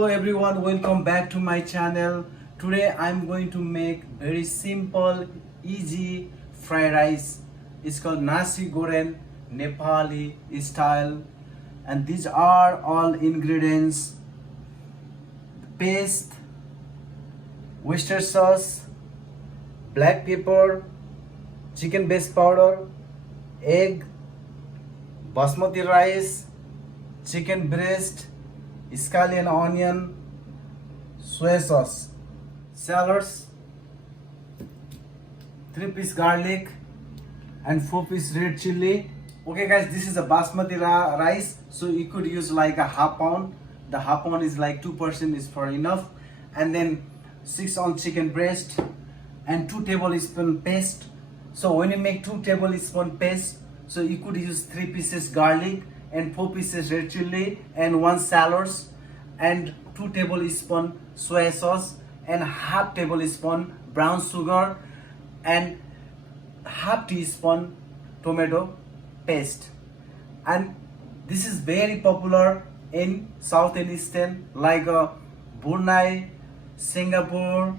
Hello everyone, welcome back to my channel. Today I'm going to make very simple, easy fried rice. It's called Nasi Goreng, Nepali style. And these are all ingredients: paste, oyster sauce, black pepper, chicken base powder, egg, basmati rice, chicken breast, scallion onion, soy sauce, shallots, 3-piece garlic, and 4-piece red chili. Okay guys, this is a basmati rice, so you could use like a half pound. The half pound is like 2% is for enough. And then 6 ounce chicken breast and 2 tablespoon paste. So when you make 2 tablespoon paste, so you could use 3 pieces garlic and 4 pieces red chili and 1 shallots and 2 tablespoon soy sauce and half tablespoon brown sugar and half teaspoon tomato paste. And this is very popular in Southeast Asian like Brunei, Singapore,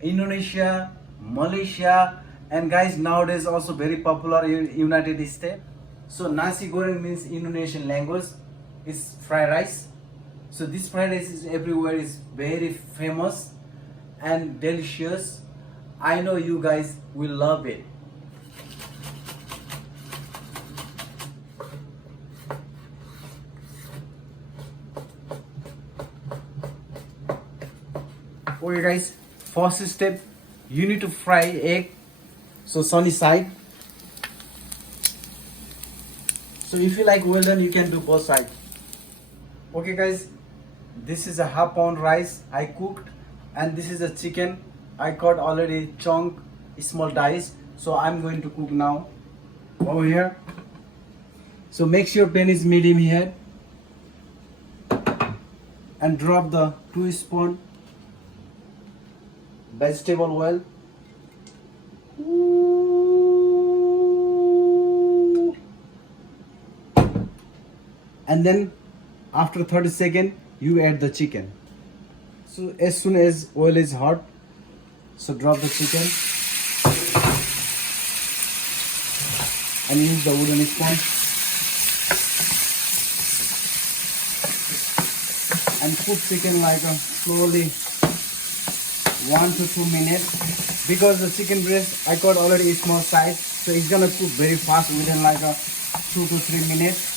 Indonesia, Malaysia, and guys nowadays also very popular in United States. So Nasi Goreng means Indonesian language. It's fried rice. So this fried rice is everywhere, is very famous and delicious. I know you guys will love it. Okay guys, first step, you need to fry egg. So sunny side. So if you like well done, you can do both sides. Okay guys, this is a half pound rice I cooked, and this is a chicken I cut already chunk small dice. So I'm going to cook now over here. So make sure pan is medium here and drop the 2 spoon vegetable oil. And then after 30 seconds you add the chicken. So as soon as oil is hot, so drop the chicken and use the wooden spoon and cook chicken like slowly 1 to 2 minutes, because the chicken breast I got already small size, so it's gonna cook very fast within like 2 to 3 minutes.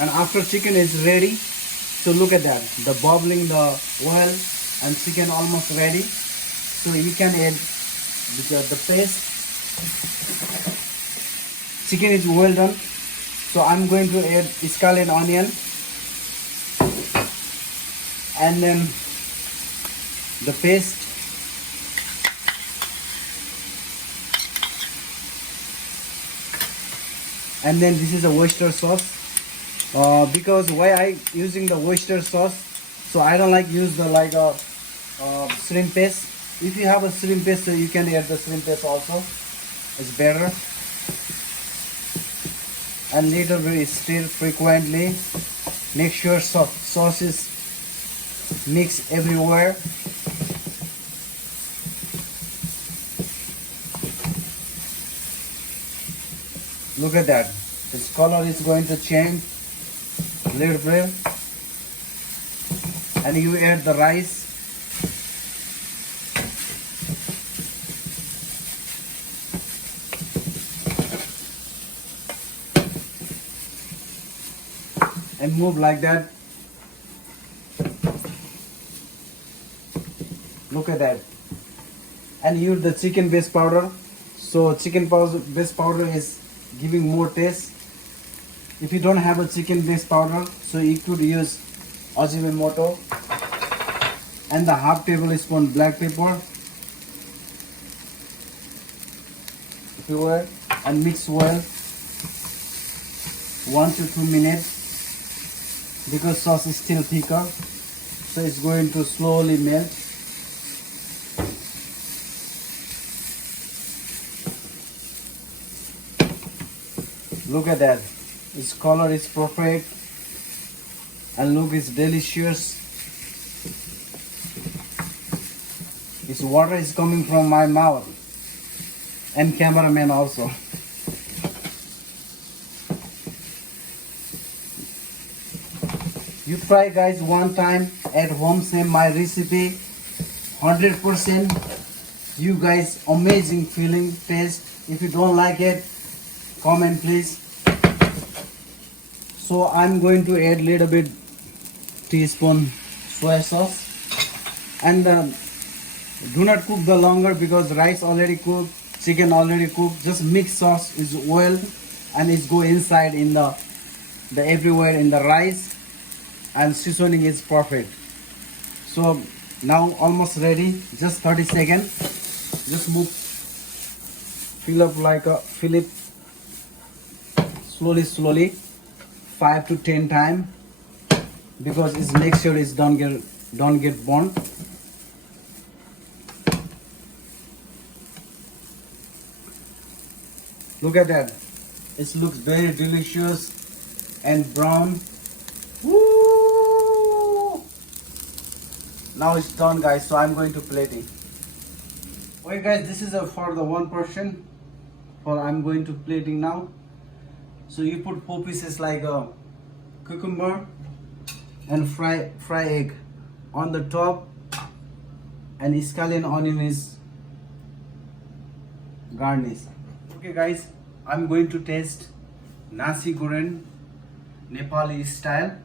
And after chicken is ready, so look at that, the bubbling the oil and chicken almost ready. So you can add the paste. Chicken is well done, so I'm going to add scallion onion and then the paste, and then this is a oyster sauce. Because why I using the oyster sauce, so I don't like use the like shrimp paste. If you have a shrimp paste, so you can add the shrimp paste also, it's better. And little bit stir frequently. Make sure sauce is mixed everywhere. Look at that, its color is going to change little bit, and you add the rice. And move like that. Look at that. And use the chicken base powder. So chicken base powder is giving more taste. If you don't have a chicken base powder, so you could use Ajinomoto and the half tablespoon black pepper. If you were, and mix well 1 to 2 minutes, because sauce is still thicker, so it's going to slowly melt. Look at that. Its color is perfect and look is delicious. Its water is coming from my mouth and cameraman also. You try guys one time at home, same my recipe, 100%. You guys amazing feeling taste. If you don't like it, comment please. So I'm going to add little bit teaspoon soy sauce, and do not cook the longer because rice already cooked, chicken already cooked. Just mix sauce is oil and it go inside in the everywhere in the rice, and seasoning is perfect. So now almost ready, just 30 seconds. Just move, fill up like a fill it slowly 5 to 10 times, because it's make sure it's don't get burnt. Look at that, it looks very delicious and brown. Woo! Now it's done guys, so I'm going to plate it. Okay guys, this is for the one portion, for I'm going to plating now. So you put 4 pieces like a cucumber and fry egg on the top, and scallion onion is garnish. Okay guys, I'm going to taste Nasi Goreng Nepali style.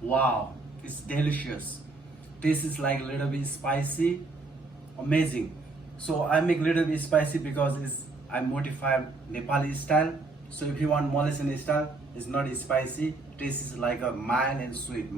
Wow, it's delicious. This is like a little bit spicy, amazing. So I make little bit spicy because I modified Nepali style. So if you want Malaysian style, it's not spicy. This is like a mild and sweet,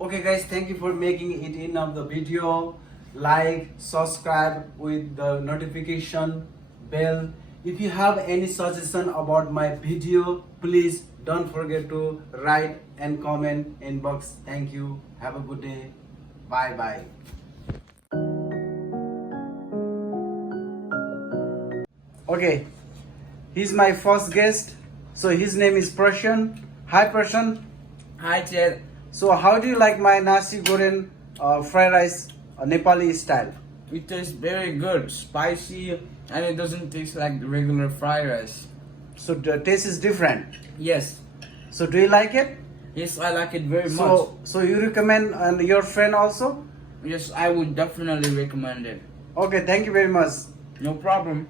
Okay guys, thank you for making it in of the video. Like, subscribe with the notification bell. If you have any suggestion about my video, please don't forget to write and comment inbox. Thank you. Have a good day. Bye bye. Okay, he's my first guest. So his name is Prashan. Hi Prashan. Hi Chad. So how do you like my Nasi Goreng fried rice Nepali style? It tastes very good, spicy, and it doesn't taste like the regular fried rice. So the taste is different. Yes. So do you like it? Yes, I like it very much. So you recommend and your friend also? Yes, I would definitely recommend it. Okay, thank you very much. No problem.